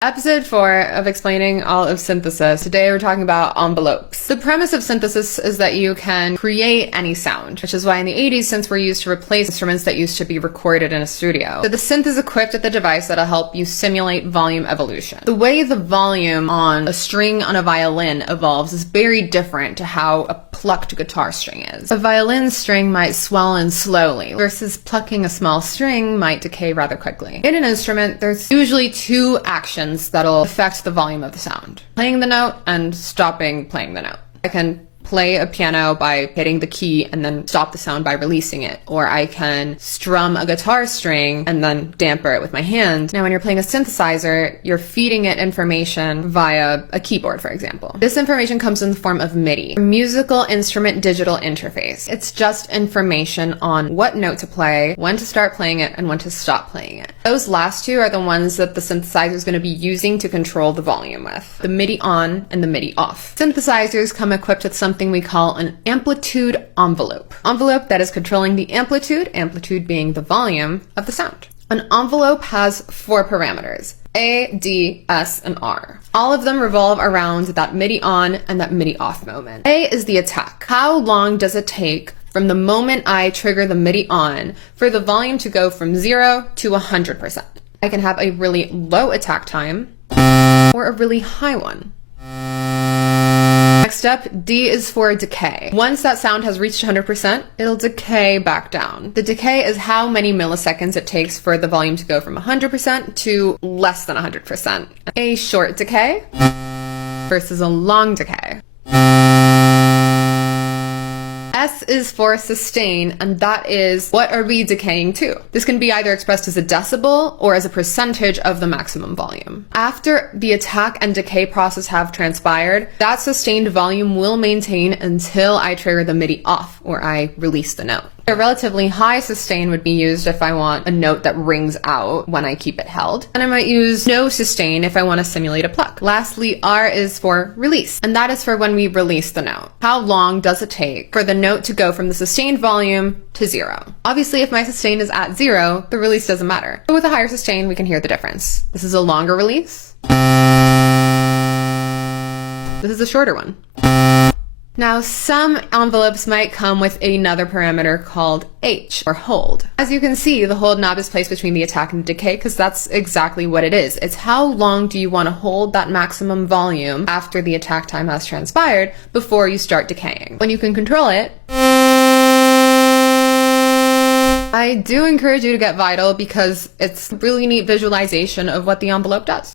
Episode 4 of Explaining All of Synthesis. Today we're talking about envelopes. The premise of synthesis is that you can create any sound, which is why in the 80s synths were used to replace instruments that used to be recorded in a studio. So the synth is equipped with a device that'll help you simulate volume evolution. The way the volume on a string on a violin evolves is very different to how a plucked guitar string is. A violin string might swell in slowly, versus plucking a small string might decay rather quickly. In an instrument, there's usually two actions that'll affect the volume of the sound: playing the note and stopping playing the note. I can play a piano by hitting the key and then stop the sound by releasing it. Or I can strum a guitar string and then damper it with my hand. Now, when you're playing a synthesizer, you're feeding it information via a keyboard, for example. This information comes in the form of MIDI, musical instrument digital interface. It's just information on what note to play, when to start playing it, and when to stop playing it. Those last two are the ones that the synthesizer is going to be using to control the volume with: the MIDI on and the MIDI off. Synthesizers come equipped with something we call an amplitude envelope. Envelope that is controlling the amplitude being the volume of the sound. An envelope has 4 parameters: A, D, S, and R. All of them revolve around that MIDI on and that MIDI off moment. A is the attack. How long does it take from the moment I trigger the MIDI on for the volume to go from 0 to 100%? I can have a really low attack time or a really high one. Next up, D is for decay. Once that sound has reached 100%, it'll decay back down. The decay is how many milliseconds it takes for the volume to go from 100% to less than 100%. A short decay versus a long decay. S is for sustain, and that is what are we decaying to. This can be either expressed as a decibel or as a percentage of the maximum volume. After the attack and decay process have transpired, that sustained volume will maintain until I trigger the MIDI off or I release the note. A relatively high sustain would be used if I want a note that rings out when I keep it held, and I might use no sustain if I want to simulate a pluck. Lastly, R is for release, and that is for when we release the note. How long does it take for the note to go from the sustained volume to 0? Obviously, if my sustain is at 0, the release doesn't matter. But with a higher sustain, we can hear the difference. This is a longer release. This is a shorter one. Now, some envelopes might come with another parameter called H, or hold. As you can see, the hold knob is placed between the attack and the decay because that's exactly what it is. It's how long do you want to hold that maximum volume after the attack time has transpired before you start decaying. When you can control it, I do encourage you to get Vital because it's a really neat visualization of what the envelope does.